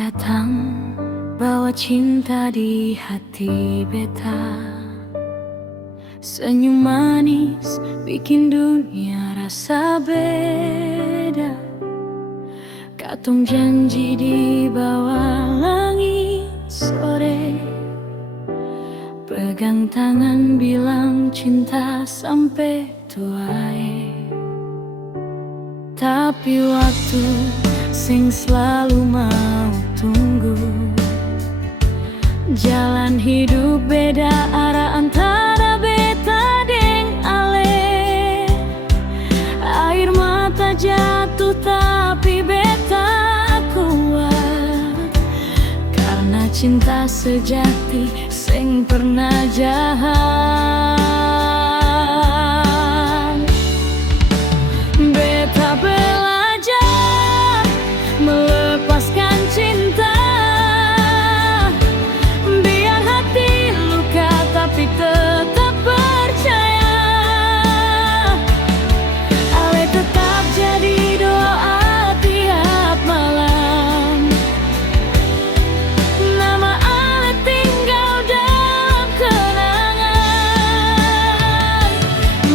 datang bawa cinta di hati beta. Senyum manis bikin dunia rasa beda. Katong janji di bawah langit sore, pegang tangan bilang cinta sampai tuae. Tapi waktu sing selalu mau tunggu, jalan hidup beda arah antara beta deng ale. Air mata jatuh tapi beta kuat, karena cinta sejati sing pernah jahat. Beta belajar melepaskan cinta, biar hati luka tapi tetap percaya. Ale tetap jadi doa tiap malam, nama Ale tinggal dalam kenangan.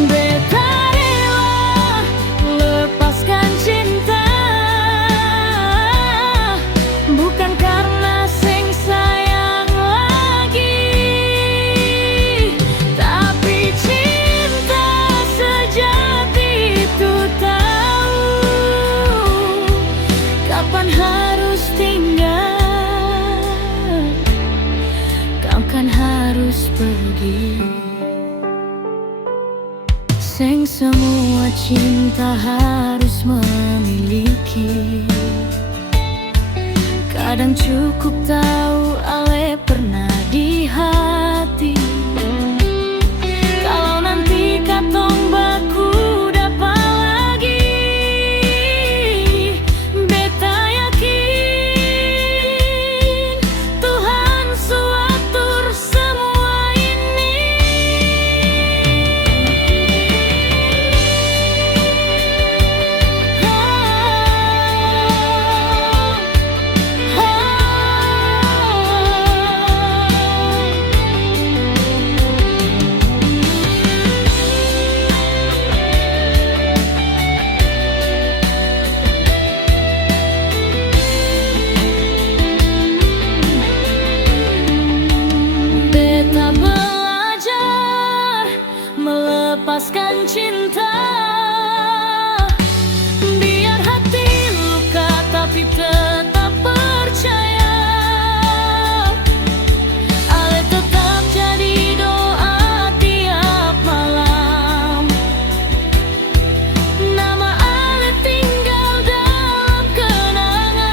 Beta rela lepaskan cinta, bukan karena sing sayang lagi, tapi cinta sejati itu tahu kapan harus tinggal, kapan harus pergi. Sing semua cinta harus memiliki, kadang cukup tahu ale pernah di hati. Kalau nanti katong baku dapat lagi, beta yakin Tuhan suatur semua ini. Beta belajar melepaskan cinta, biar hati luka tapi tetap percaya. Ale tetap jadi doa tiap malam, nama Ale tinggal dalam kenangan.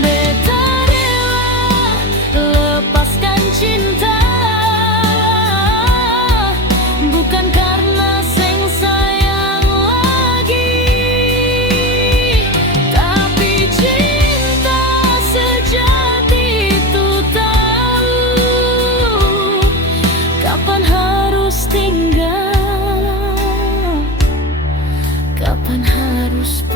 Beta rela lepaskan cinta, bukan karena sing sayang lagi, tapi cinta sejati itu tahu kapan harus tinggal, kapan harus pergi.